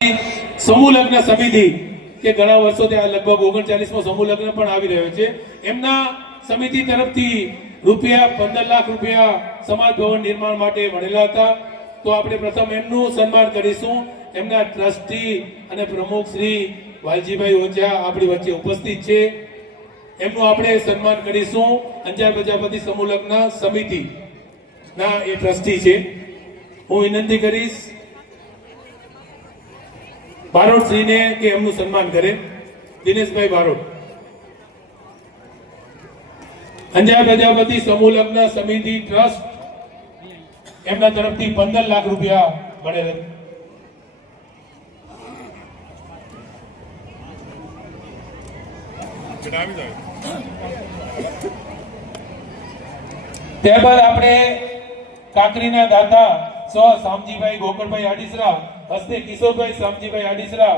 સમૂહ લગ્ન સમિતિ કે ઘણા વર્ષોથી આ લગભગ 39મો સમૂહ લગ્ન પણ આવી રહ્યો છે. એમના સમિતિ તરફથી રૂપિયા 15 લાખ રૂપિયા સમાજ ભવન નિર્માણ માટે મળેલા હતા. તો આપણે પ્રથમ એમનું સન્માન કરીશું. એમના ટ્રસ્ટી અને પ્રમુખ શ્રી વાલજીભાઈ ઓઝા આપણી વચ્ચે ઉપસ્થિત છે. એમનું આપણે સન્માન કરીશું. અંજાર પ્રજાપતિ સમૂહ લગ્ન સમિતિ ના એ ટ્રસ્ટી છે. હું વિનંતી કરીશ બારોટ શ્રીને કે એમનું સન્માન કરે. દિનેશભાઈ બારોટ. અંજાર પ્રજાપતિ સમૂહ લગ્ન સમિતિ ટ્રસ્ટ એમના તરફથી 15 લાખ રૂપિયા મળેલ. ત્યારબાદ આપણે કાંકરીના દાતા સ્વ શામજીભાઈ ગોકળભાઈ આડીસરા હસ્તે કિશોરભાઈ શામજીભાઈ આડીસરા,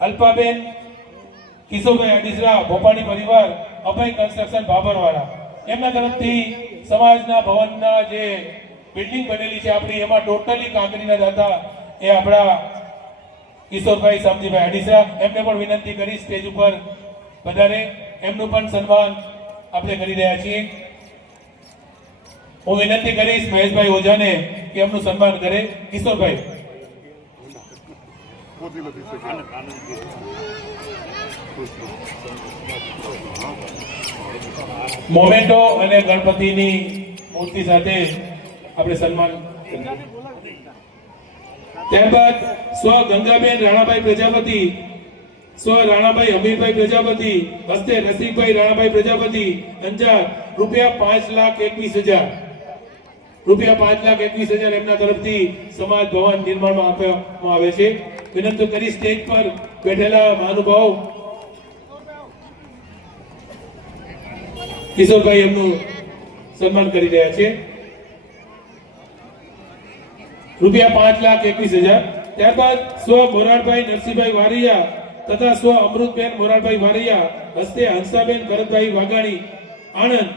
અલ્પાબેન કિશોરભાઈ આડીસરા, ભોપાણી પરિવાર, અભય કન્સ્ટ્રક્શન બાબરવાળા એમના તરફથી સમાજના ભવનના જે બિલ્ડિંગ બનેલી છે આપણી એમાં ટોટલી કાંકરીના દાતા એ આપણા કિશોરભાઈ શામજીભાઈ આડીસરા. એમને પણ વિનંતી કરી સ્ટેજ ઉપર વધારે એમનું પણ સન્માન આપણે કરી રહ્યા છીએ. હું વિનંતી કરીશ મહેશભાઈ ઓઝાને કે એમનું સન્માન કરે. કિશોરભાઈ મોમેન્ટો અને ગણપતિની મૂર્તિ સાથે આપણે સન્માન. ત્યારબાદ સ્વ ગંગાબેન રાણાભાઈ પ્રજાપતિ, સ્વ રાણાભાઈ હમીરભાઈ પ્રજાપતિ હસ્તે રસિકભાઈ રાણાભાઈ પ્રજાપતિ અંજાર રૂપિયા 5,21,000 રૂપિયા 5,21,000 એમના તરફથી સમાજ ભવન નિર્માણમાં આપવામાં આવે છે. વિનંતી કરી સ્ટેજ પર બેઠેલા મહાનુભાવો કિશોરભાઈ એમનું સન્માન કરી રહ્યા છે. રૂપિયા 5,21,000. ત્યારબાદ સ્વ મોરારભાઈ નરસિંહભાઈ વારિયા તથા સ્વ અમૃતબેન મોરારભાઈ વારિયા હસ્તે હંસાબેન ભરતભાઈ વાઘાણી આણંદ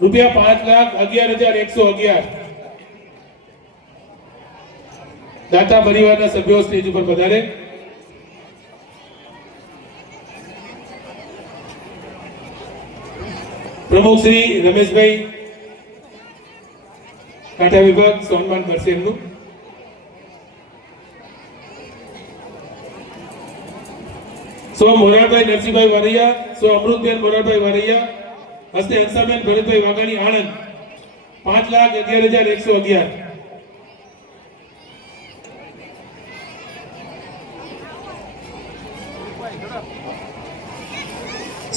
રૂપિયા 5,11,111. દાતા પરિવારના સભ્યો સ્ટેજ ઉપર પધારે. પ્રમુખ શ્રી રમેશભાઈ કાંઠા વિભાગ સન્માન કરશે એમનું. સ્વ મોરારભાઈ નરસિંહભાઈ વારિયા, સ્વ અમૃતબેન મોરારભાઈ વારિયા હસ્તે હંસાબેન ભરતભાઈ વાઘાણી આણંદ 5,11,111.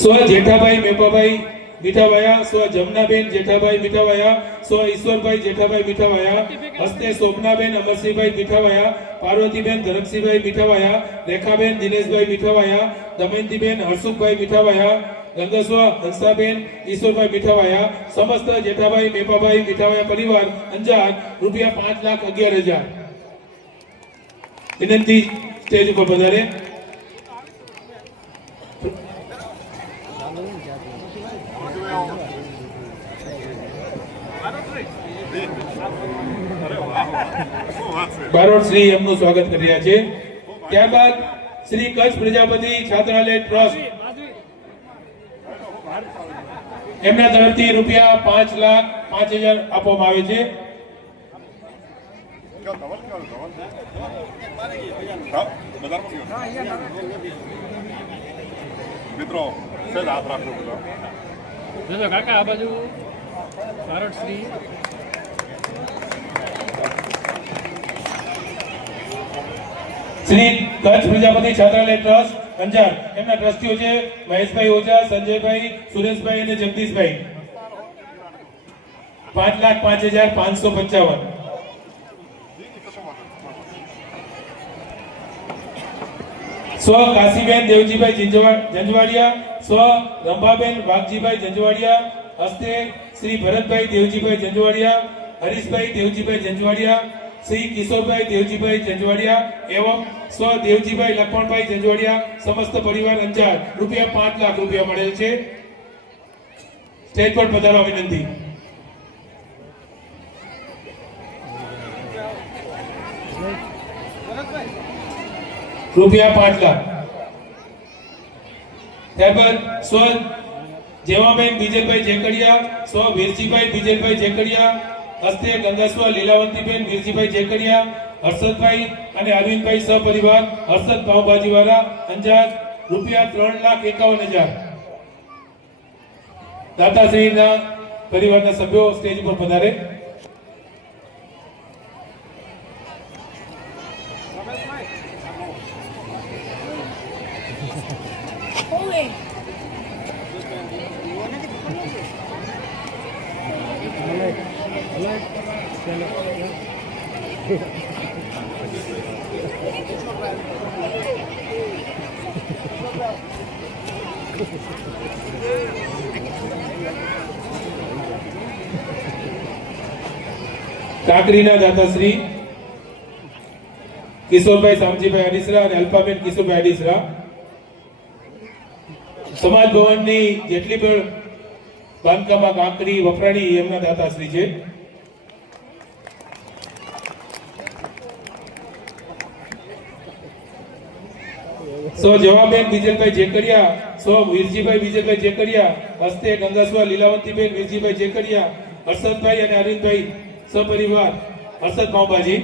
સ્વ જેઠાભાઈ મેપાભાઈ મીઠાવાયા, સ્વ જમનાબેન જેઠાભાઈ મીઠાવાયા, સ્વ ઈશ્વરભાઈ જેઠાભાઈ મીઠાવાયા હસ્તે શોભનાબેન અમરસિંહભાઈ મીઠાવાયા, પાર્વતીબેન ધરમસિંહભાઈ મીઠાવાયા, રેખાબેન દિનેશભાઈ મીઠાવાયા, દમયંતીબેન હરસુખભાઈ મીઠાવાયા, ગંગસ્વ હંસાબેન ઈશ્વરભાઈ મીઠાવાયા, સમસ્ત જેઠાભાઈ મેપાભાઈ મીઠાવાયા પરિવાર અંજાર રૂપિયા 5,11,000. વિનંતી સ્ટેજ ઉપર પધારે. બારોટ શ્રી એમનું સ્વાગત કરી રહ્યા છે. ત્યારબાદ શ્રી કચ્છ પ્રજાપતિ છાત્રાલય ટ્રસ્ટ એમના તરફથી રૂપિયા 5,05,000 આપવામાં આવે છે. મિત્રો હાથ રાખો કાકા આ બાજુ. બારોટ શ્રી શ્રી કચ્છ પ્રજાપતિ છાત્રાલય ટ્રસ્ટ અંજાર એમના ટ્રસ્ટીઓ છે મહેશભાઈ ઓઝા, સંજયભાઈ, સુરેશભાઈ અને જગદીશભાઈ. 5,05,555. સ્વ કાશીબેન દેવજીભાઈ જંજવાડિયા, સ્વ રંભાબેન વાઘજીભાઈ જંજવાડિયા હસ્તે શ્રી ભરતભાઈ દેવજીભાઈ જંજવાડિયા, હરીશભાઈ દેવજીભાઈ જંજવાડિયા, શ્રી કિશોરભાઈ દેવજીભાઈ જંજવાડિયા એવં સ્વ દેવજીભાઈ લખમણભાઈ જંજવાડિયા સમસ્ત પરિવાર અંજાર રૂપિયા 5 લાખ રૂપિયા મળેલ છે. સ્ટેજ પર પધારવા વિનંતી. રૂપિયા 5 લાખ. ત્યારબાદ સ્વ જેવાબેન બીજલભાઈ જેકડિયા, સ્વ વીરજીભાઈ બીજલભાઈ જેકડિયા, હસ્તે ગંગાસ્વ લીલાવંતીબેન વીરજીભાઈ જેકડિયા, હર્ષદભાઈ અને અરવિંદભાઈ સહપરિવાર હર્ષદ પાવભાજી વાળા અંજાર રૂપિયા 3,51,000. દાતાશ્રીના પરિવારના સભ્યો સ્ટેજ પર પધારે. કાકરીના દાતાશ્રી કિશોરભાઈ શામજીભાઈ આડીસરા અને અલ્પાબેન કિશોરભાઈ આડીસરા, સમાજ ભવનની જેટલી પણ બાંધકામમાં કાંકરી વપરાણી એમના દાતાશ્રી છે. સો જવાબેન બીજલભાઈ જેકડિયા, સો વીરજીભાઈ બીજલભાઈ જેકડિયા, હસ્તે ગંગાસ્વા લીલાવંતીબેન વીરજીભાઈ જેકડિયા, હર્ષદભાઈ અને અરવિંદભાઈ સપરિવાર હર્ષદ પાવભાજી.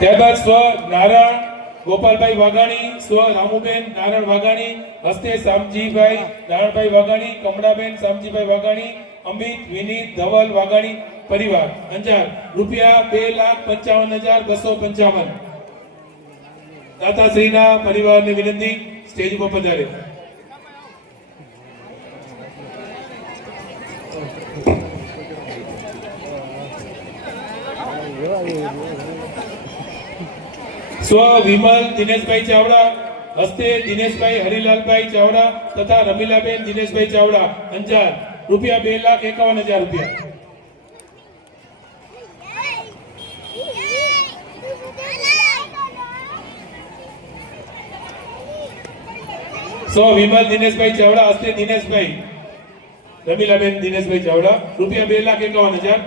ત્યારબાદ સ્વ નારાયણ ગોપાલભાઈ વાઘાણી, સ્વ રામુબેન નારાયણ વાઘાણી, હસ્તે શામજીભાઈ નારાયણભાઈ વાઘાણી, કમળાબેન શામજીભાઈ વાઘાણી, અમિત વિનીત ધવલ વાઘાણી પરિવાર અંજાર રૂપિયા 2,55,255. દાતાશ્રીના પરિવારને વિનંતી સ્ટેજ ઉપર પધારે. સ્વ વિમલ દિનેશભાઈ ચાવડા, હસ્તે દિનેશભાઈ હરિલાલભાઈ ચાવડા તથા રમીલાબેન દિનેશભાઈ ચાવડા અંજાર રૂપિયા 2,51,000 રૂપિયા. સ્વ વિમલ દિનેશભાઈ ચાવડા, હસ્તે દિનેશભાઈ રમીલાબેન દિનેશભાઈ ચાવડા રૂપિયા 2,51,000.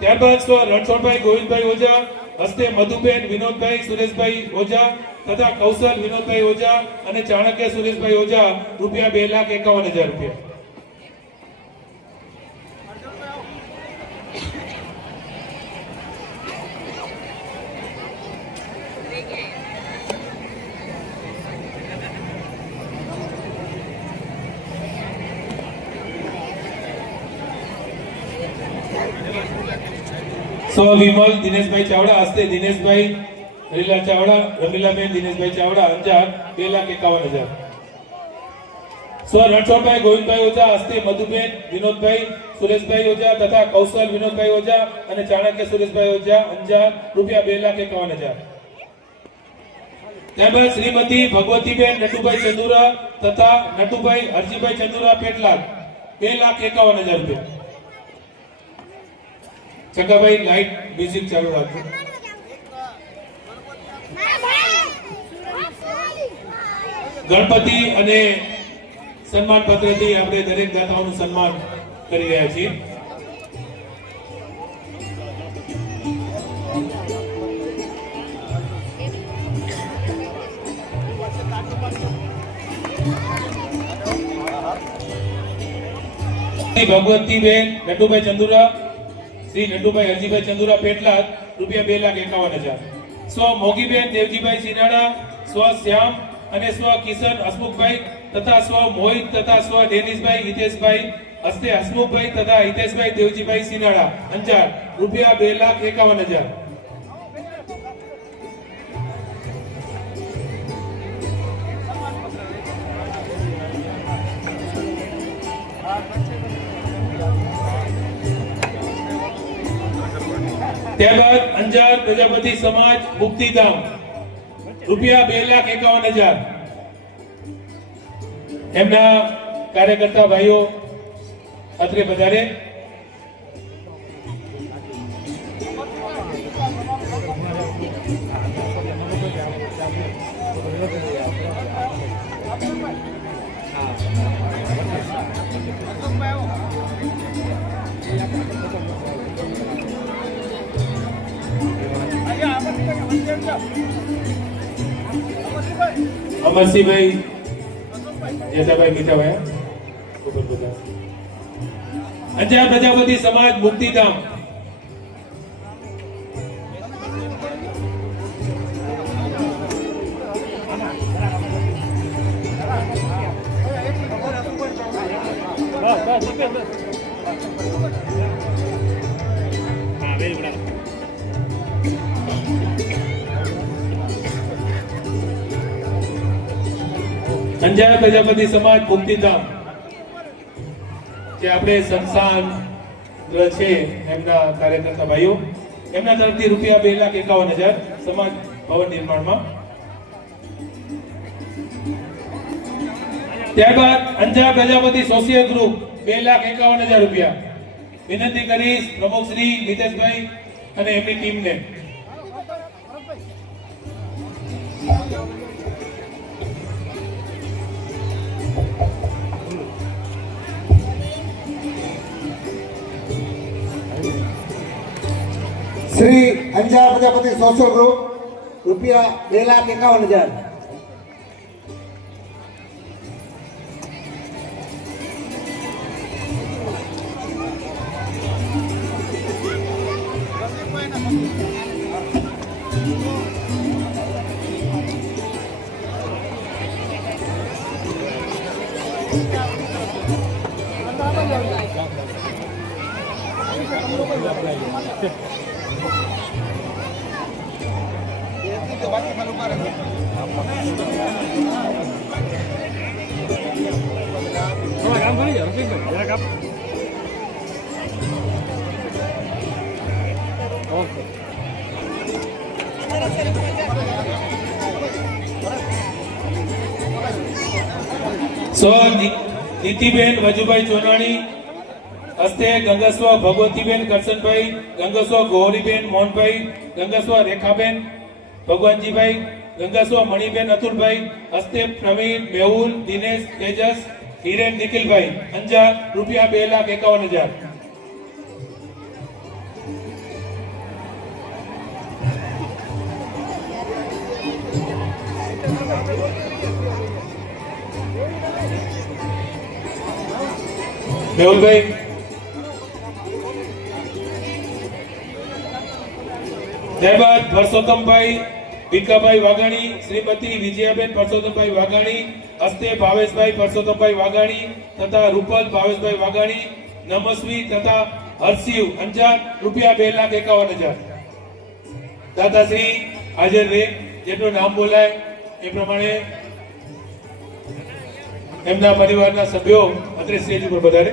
ત્યારબાદ સ્વ રણછોડભાઈ ગોવિંદભાઈ ઓઝા, હસ્તે મધુબેન વિનોદભાઈ સુરેશભાઈ ઓઝા તથા કૌશલ વિનોદભાઈ ઓઝા અને ચાણક્ય સુરેશભાઈ ઓઝા રૂપિયા 2,51,000 રૂપિયા. સ્વ વિમલ દિનેશભાઈ ચાવડા, હસ્તે દિનેશભાઈ હરિલાલ ચાવડા, રમીલાબેન દિનેશભાઈ ચાવડા અંજાર 2,51,000. સ્વ રણછોડભાઈ ગોવિંદભાઈ ઓઝા, હસ્તે મધુબેન વિનોદભાઈ સુરેશભાઈ ઓઝા તથા કૌશલ વિનોદભાઈ ઓઝા અને ચાણક્ય સુરેશભાઈ ઓઝા અંજાર રૂપિયા 2,51,000. ત્યારબાદ શ્રીમતી ભગવતીબેન નટુભાઈ ચંદુરા તથા નટુભાઈ હરજીભાઈ ચંદુરા પેટલાલ 2,51,000 રૂપિયા. ચકાભાઈ લાઈટ મ્યુઝિક ચાલુ રાખજો. ગણપતિ અને સન્માન પત્રથી આપણે દરેક દાતાઓનું સન્માન કરી રહ્યા છીએ. ભગવતીબેન નટુભાઈ ચંદુરા, શ્રી નટુભાઈ હરજીભાઈ ચંદુરા પેટલાદ રૂપિયા 2,51,000. સ્વ મોગીબેન દેવજીભાઈ સિનાડા, સ્વ શ્યામ અને સ્વ કિશન હસમુખભાઈ તથા સ્વ મોહિત તથા સ્વ ડેનિશભાઈ હિતેશભાઈ, હસ્તે હસમુખભાઈ તથા હિતેશભાઈ દેવજીભાઈ સિનાડા અંજાર રૂપિયા 2,51,000. ત્યારબાદ અંજાર પ્રજાપતિ સમાજ મુક્તિધામ રૂપિયા 2,51,000. એમના કાર્યકર્તા ભાઈઓ અત્રે પધારે. અમરસિંહભાઈ જેસાભાઈ મીઠાભાઈ ઉપર બધા. અંજાર પ્રજાપતિ સમાજ મુક્તિધામ. અંજાર પ્રજાપતિ સમાજ મુક્તિધામ જે આપણે સંસ્થાન છે એમના કાર્યકર્તા ભાઈઓ, એમના તરફથી રૂપિયા 2,51,000 સમાજ ભવન નિર્માણમાં. ત્યારબાદ અંજાર પ્રજાપતિ સોશિયલ ગ્રુપ 2,51,000 રૂપિયા. વિનંતી કરીશ પ્રમુખ શ્રી મિતેશભાઈ અને એમની ટીમને. શ્રી અંજાર પ્રજાપતિ સોશિયલ ગ્રુપ રૂપિયા 2,51,000. કામ કરી રફીકભાઈ જરાક આપ. ઓકે. નીતિબેન વજુભાઈ ચોનાણી હસ્તે ગંગસ્વ ભગવતીબેન કરશનભાઈ, ગંગસ્વ ગૌરીબેન મોહનભાઈ, ગંગસ્વ રેખાબેન ભગવાનજીભાઈ, ગંગસ્વ મણિબેન અતુલભાઈ હસ્તે પ્રવીણ, મેહુલ, દિનેશ, તેજસ, હિરેન, નિખિલભાઈ અંજાર રૂપિયા 2,51,000. મેહુલભાઈ. ત્યારબાદ પરસોત્તમભાઈ ભીખાભાઈ વાઘાણી, શ્રીમતી વિજયાબેન પરસોત્તમભાઈ વાઘાણી હસ્તે ભાવેશભાઈ પરસોત્તમભાઈ વાઘાણી તથા રૂપલ ભાવેશભાઈ વાઘાણી, નમસ્વી તથા હર્ષિવ અંજાર રૂપિયા 2,51,000. દાદાશ્રી હાજર રહે, જેટલું નામ બોલાય એ પ્રમાણે એમના પરિવારના સભ્યો અત્રે સ્ટેજ ઉપર પધારે.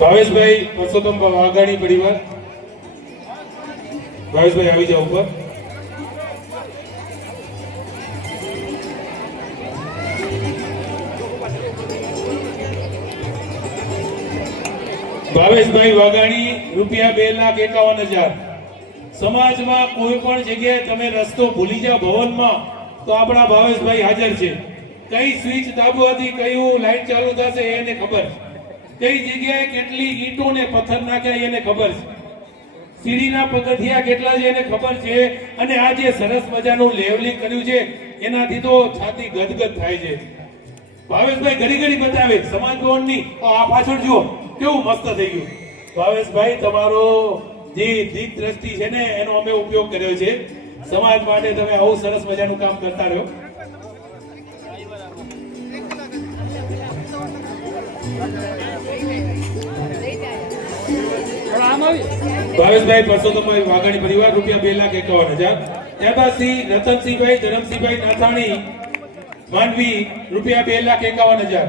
ભાવેશભાઈ પરસોત્તમ વાઘાણી પરિવાર. ભાવેશભાઈ આવી જાઓ ઉપર. ભાવેશભાઈ વાઘાણી રૂપિયા 2,51,000. સમાજમાં કોઈ પણ જગ્યાએ તમે રસ્તો ભૂલી જાઓ ભવનમાં તો આપણા ભાવેશભાઈ હાજર છે. કઈ સ્વિચ દાબવાથી કયું લાઈટ ચાલુ થશે એને ખબર, કઈ જગ્યાએ કેટલી ઈંટો ને પથ્થર નાખ્યા એને ખબર છે, સીડીના પગથિયા કેટલા છે એને ખબર છે. અને આ જે સરસ મજાનું લેવલિંગ કર્યું છે એનાથી તો છાતી ગદગદ થાય છે. ભાવેશભાઈ ઘડી ઘડી બતાવે સમાજ ભવનની, આ પાછળ જુઓ કેવું મસ્ત થઈ ગયું. ભાવેશભાઈ તમારો જે દીપ દ્રષ્ટિ છે ને એનો અમે ઉપયોગ કર્યો છે. સમાજ માટે તમે આવું સરસ મજાનું કામ કરતા રહ્યો. ગામ આવી ભાવેશભાઈ પરસોત્તમભાઈ વાઘાણી પરિવાર રૂપિયા 2,51,000. ત્યારબાદ શ્રી રતનસિંહભાઈ ધરમસિંહભાઈ નાથાણી માંડવી રૂપિયા 2,51,000.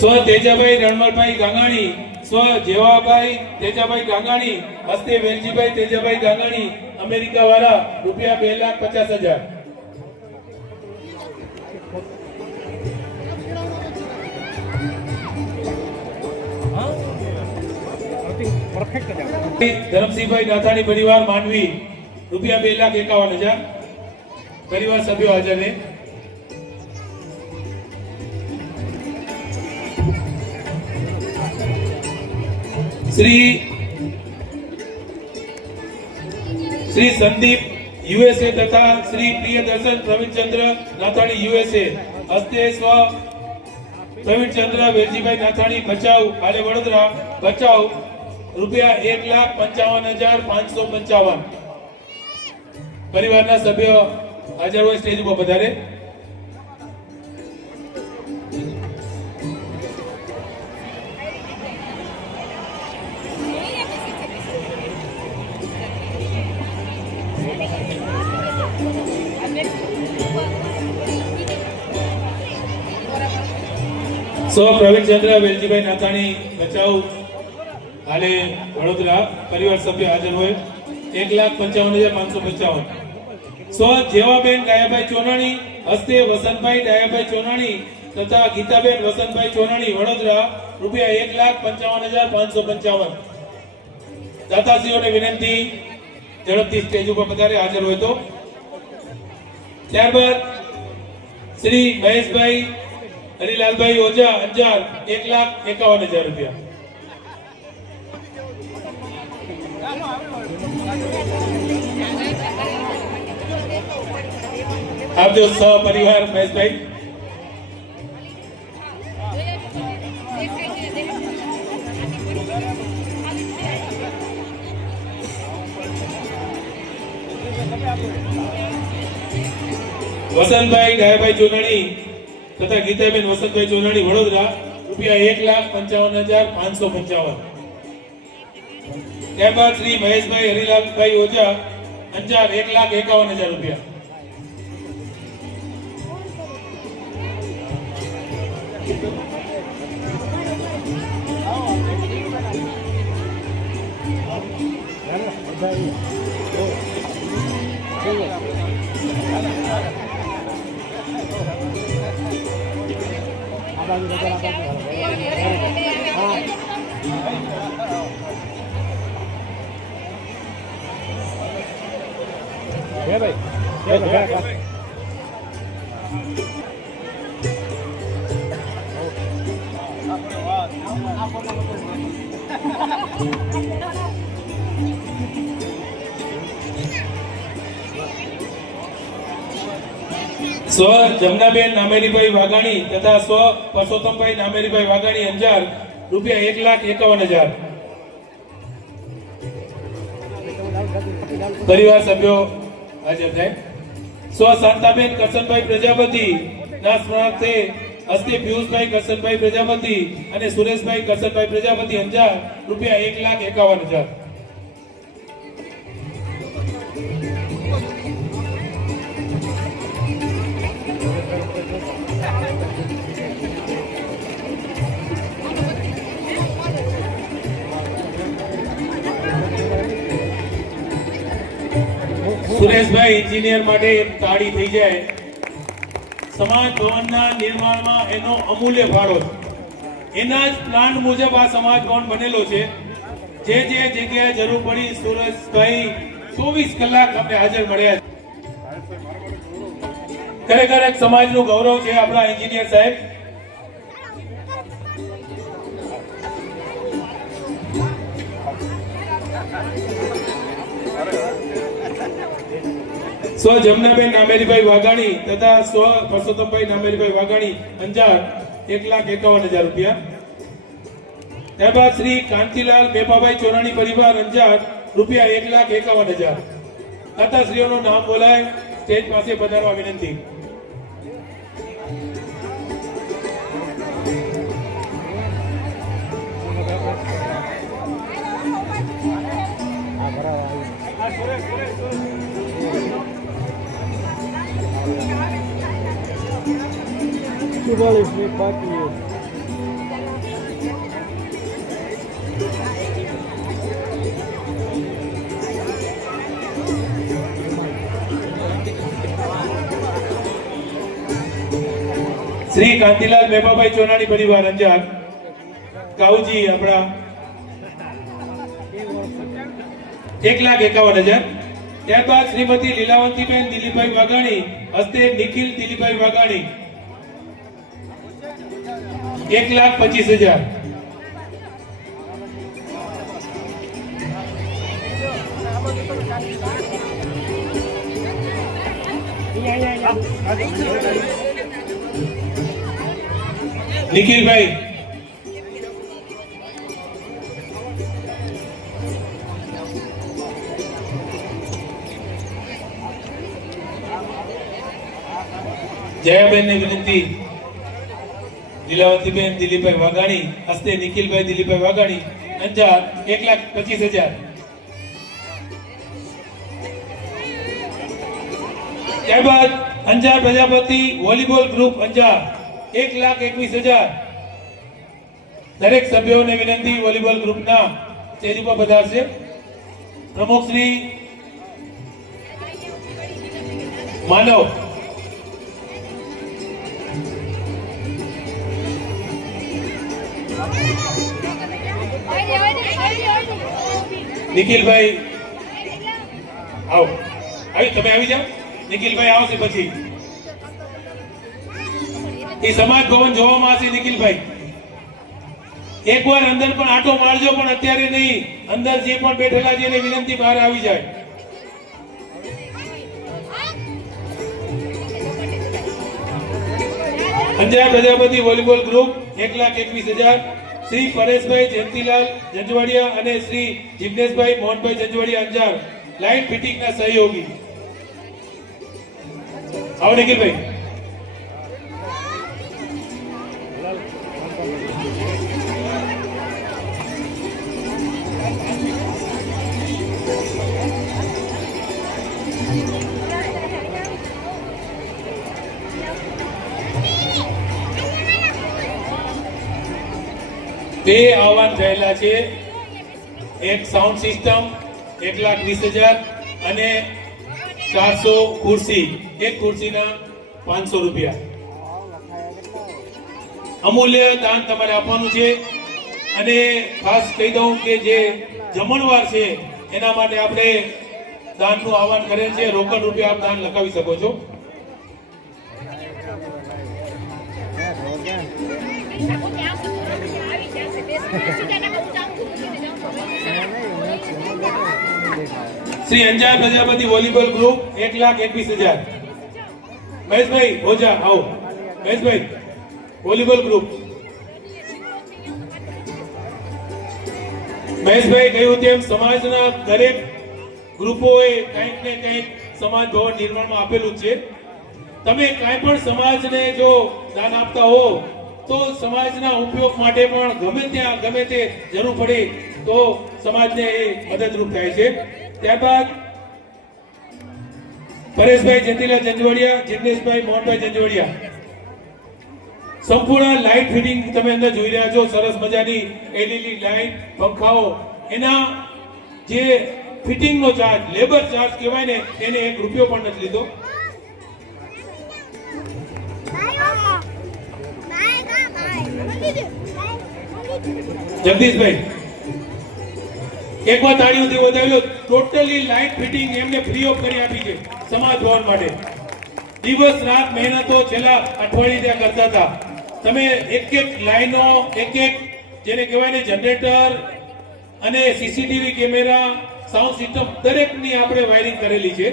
સ્વ તેજાભાઈ રણમલભાઈ ગાંગાણી, સ્વ જેવાભાઈ તેજાભાઈ ગાંગાણી, હસ્તે વેલજીભાઈ તેજાભાઈ ગાંગાણી અમેરિકા વાળા રૂપિયા 2,50,000. પરફેક્ટ જ ધરમસિંહભાઈ નાથાણી પરિવાર માંડવી રૂપિયા 2,51,000. પરિવાર સભ્યો હાજર છે. શ્રી સંદીપ યુએસએ તથા શ્રી પ્રિયદર્શન પ્રવીણચંદ્ર નાથાણી યુએસએ હસ્તે સ્વ પ્રવીણચંદ્ર વેલજીભાઈ નાથાણી ભચાઉ હાલે વડોદરા ભચાઉ રૂપિયા 1,55,555. પરિવારના સભ્યો હાજર હોય સ્ટેજ ઉપર પધારે. સો પ્રવીણચંદ્ર વેલજીભાઈ નાથાણી ભચાઉ હાલે વડોદરા પરિવાર સભ્ય હાજર હોય 1,55,555. સો જેવાબેન ડાયાભાઈ ચોનાણી હસ્તે વસંતભાઈ ડાયાભાઈ ચોનાણી તથા ગીતાબેન વસંતભાઈ ચોનાણી વડોદરા રૂપિયા 1,55,555. દાતાશ્રીઓને વિનંતી ઝડપથી સ્ટેજ ઉપર પધારે હાજર હોય તો. ત્યારબાદ શ્રી મહેશભાઈ હરિલાલભાઈ ઓઝા અંજાર 1,51,000 રૂપિયા. આપજો સહપરિવાર મહેશભાઈ. વસંતભાઈ ડાયાભાઈ ચોનાણી તથા ગીતાબેન વસંતભાઈ ચોનાણી વડોદરા રૂપિયા 1,55,555. ત્યારબાદ શ્રી મહેશભાઈ હરિલાલભાઈ ઓઝા અંજાર 1,51,000 રૂપિયા. સ્વ જમનાબેન નામેરીભાઈ વાઘાણી તથા સ્વ પરસોત્તમભાઈ નામેરીભાઈ વાઘાણી અંજાર રૂપિયા 1,51,000. પરિવાર સભ્યો હાજર થાય. સ્વ શાંતાબેન કરશનભાઈ પ્રજાપતિ ના સ્મરણાર્થે હસ્તે પિયુષભાઈ કરશનભાઈ પ્રજાપતિ અને સુરેશભાઈ કરશનભાઈ પ્રજાપતિ અંજાર રૂપિયા 1,51,000. સુરેશભાઈ એન્જિનિયર માટે તાળી થઈ જાય. સમાજ ભવનના નિર્માણમાં એનો અમૂલ્ય ફાળો છે. એના જ પ્લાન મુજબ આ સમાજ ભવન બનેલો છે. જે જગ્યાએ જરૂર પડી સુરેશભાઈ 24 કલાક અમને હાજર મળ્યા. ખરેખર એક સમાજનું ગૌરવ છે આપણા એન્જિનિયર સાહેબ. સ્વ જમનાબેન નામેરીભાઈ વાઘાણી તથા સ્વ પરસોત્તમભાઈ નામેરીભાઈ વાઘાણી અંજાર 1,51,000 રૂપિયા. ત્યારબાદ શ્રી કાંતિલાલ મેપાભાઈ ચોરાણી પરિવાર અંજાર રૂપિયા 1,51,000. દાતાશ્રીઓનું નામ બોલાય સ્ટેજ પાસે પધારવા વિનંતી. શ્રી કાંતિલાલ મેપાભાઈ ચોનાણી પરિવાર અંજાર કાઉજી આપણા 1,51,000. ત્યારબાદ શ્રીમતી લીલાવંતીબેન દિલીપભાઈ વાઘાણી હસ્તે નિખિલ દિલીપભાઈ વાઘાણી 1,25,000. નિખિલભાઈ જયાબેન ની વિનંતી લીલાવતીબેન દિલીપભાઈ વાઘાણી હસ્તે નિખિલભાઈ દિલીપભાઈ વાઘાણી અંજાર 1,25,000. ત્યારબાદ અંજાર પ્રજાપતિ વોલીબોલ ગ્રુપ અંજાર 1,21,000. દરેક સભ્યોને વિનંતી વોલીબોલ ગ્રુપના સ્ટેજ ઉપર પધારશે. પ્રમુખ શ્રી માનવ નિખિલભાઈ આવો તમે આવી જાઓ. નિખિલભાઈ આવશે પછી એ સમાજ ભવન જોવામાં આવશે. નિખિલભાઈ એકવાર અંદર પણ આટો મારજો, પણ અત્યારે નહીં. અંદર જે પણ બેઠેલા છે એને વિનંતી બહાર આવી જાય. Anjar Prajapati volleyball group 1,21,000. શ્રી પરેશભાઈ જયંતિલાલ જંજવાડિયા અને શ્રી જિગ્નેશભાઈ મોહનભાઈ જંજવાડિયા અંજાર લાઇટ ફિટિંગના સહયોગી. આવો નિખિલભાઈ. બે આહવાન થયેલા છે. એક સાઉન્ડ સિસ્ટમ 1,20,000 અને 400 ખુરશી. એક ખુરશીના 500 રૂપિયા. અમૂલ્ય દાન તમારે આપવાનું છે. અને ખાસ કહી દઉં કે જે જમણવાર છે એના માટે આપણે દાનનું આહવાન કરેલ છે. રોકડ રૂપિયા આપ દાન લખાવી શકો છો. Shri Anjar Prajapati volleyball group 1,21,000. મહેશભાઈ ઓઝા આવો. મહેશભાઈ વોલીબોલ ગ્રુપ. મહેશભાઈ કહ્યું તેમ સમાજના દરેક ગ્રુપોએ કંઈક ને કંઈક સમાજ ભવન નિર્માણમાં આપેલું છે. તમે કાંઈ પણ સમાજને જો દાન આપતા હો તો સમાજના ઉપયોગ માટે પણ ગમે ત્યાં ગમે તે જરૂર પડે તો સમાજને એ મદદરૂપ થાય છે. ત્યારબાદ પરેશભાઈ જયંતિલાલ જંજવાડિયા, જિગ્નેશભાઈ મોહનભાઈ જંજવાડિયા સંપૂર્ણ લાઇટ ફિટિંગ તમે અંદર જોઈ રહ્યા છો. સરસ મજાની એલઈડી લાઇટ, પંખાઓ, એના જે ફિટિંગનો ચાર્જ, લેબર ચાર્જ કહેવાય ને, એને 1 રૂપિયો પણ નથી લીધો. જગદીશભાઈ એકવાર તાળીઓથી વધાવ્યો. ટોટલી લાઇટ ફિટિંગ એમને ફ્રી ઓફ કરી આપી છે સમાજ ભવન માટે. દિવસ રાત મહેનતો છેલ્લા અઠવાડિયે ત્યાં કરતા હતા. તમે એક લાઈનો, એક જેને કહેવાય ને જનરેટર અને સીસીટીવી કેમેરા, સાઉન્ડ સિસ્ટમ દરેકની આપણે વાયરિંગ કરેલી છે.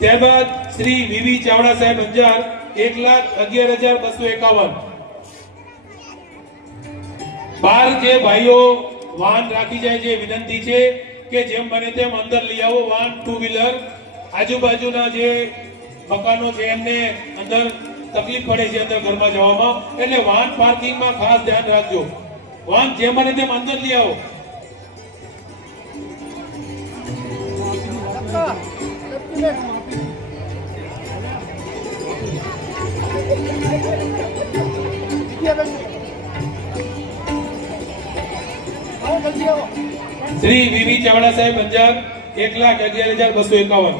ત્યારબાદ શ્રી વીવી ચાવડા સાહેબ અંજાર 1,11,251. 12 જે ભાઈઓ વાહન રાખી જાય છે વિનંતી છે કે જેમ બને તેમ અંદર લઈ આવો વાહન ટુ વ્હીલર. આજુબાજુના જે મકાનો છે એમને અંદર તકલીફ પડે છે અંદર ઘરમાં જવામાં, એટલે વાહન પાર્કિંગમાં ખાસ ધ્યાન રાખજો. વાહન જેમ બને તેમ અંદર લઈ આવો. શ્રી વીવી ચાવડા સાહેબ અંજાર 1,11,251.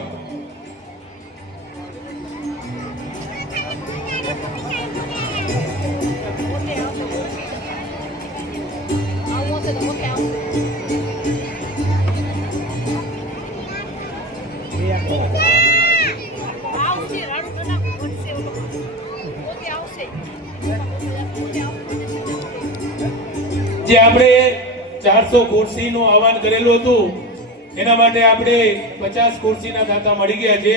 જે આપણે 400 ખુરશીનું આહવાન કરેલું હતું એના માટે આપણે 50 ખુરશીના દાતા મળી ગયા છે.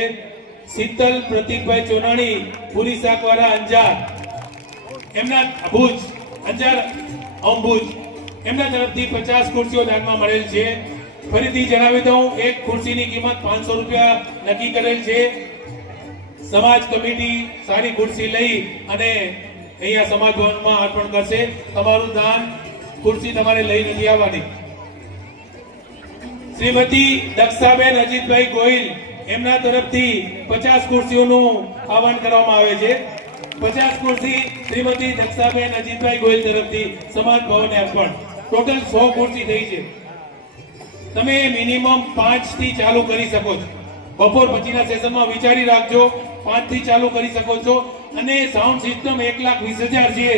શીતલ પ્રતિકભાઈ ચોનાણી પૂરી શાકવાળા અંજાર, એમના ભુજ અંજાર ભુજ, એમના તરફથી 50 ખુરશીઓ દાનમાં મળેલ છે. ફરીથી જણાવી દઉં, એક ખુરશીની કિંમત 500 રૂપિયા નક્કી કરેલ છે. સમાજ કમિટી સારી ખુરશી લઈ અને અહીંયા સમાજ ભવનમાં અર્પણ કરશે. તમારું દાન ખુરશી તમારે લઈ નથી આવવાની. શ્રીમતી દક્ષાબેન અજીતભાઈ ગોહિલ, એમના તરફથી 50 ખુરશીઓનું આહવાન કરવામાં આવે છે. 50 ખુરશી શ્રીમતી દક્ષાબેન અજીતભાઈ ગોહિલ તરફથી સમાજ ભવનને અર્પણ. ટોટલ 100 ખુરશી થઈ છે. તમે મિનિમમ 5 થી ચાલુ કરી શકો છો. બપોર પછીના સેશનમાં વિચારી રાખજો, 5 થી ચાલુ કરી શકો છો. અને સાઉન્ડ સિસ્ટમ 1,20,000 છે.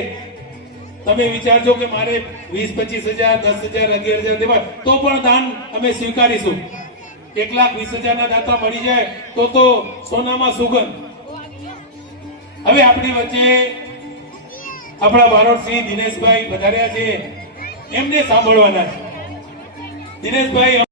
તમે વિચારજો કે મારે 20-25,000, 10,000, 11,000 દેવા, તો પણ દાન અમે સ્વીકારીશું. 1,20,000 ના દાતા મળી જાય તો સોનામાં સુગંધ. હવે આપણી વચ્ચે આપણા બારોટશ્રી દિનેશભાઈ પધાર્યા છે, એમને સાંભળવાના છે. દિનેશભાઈ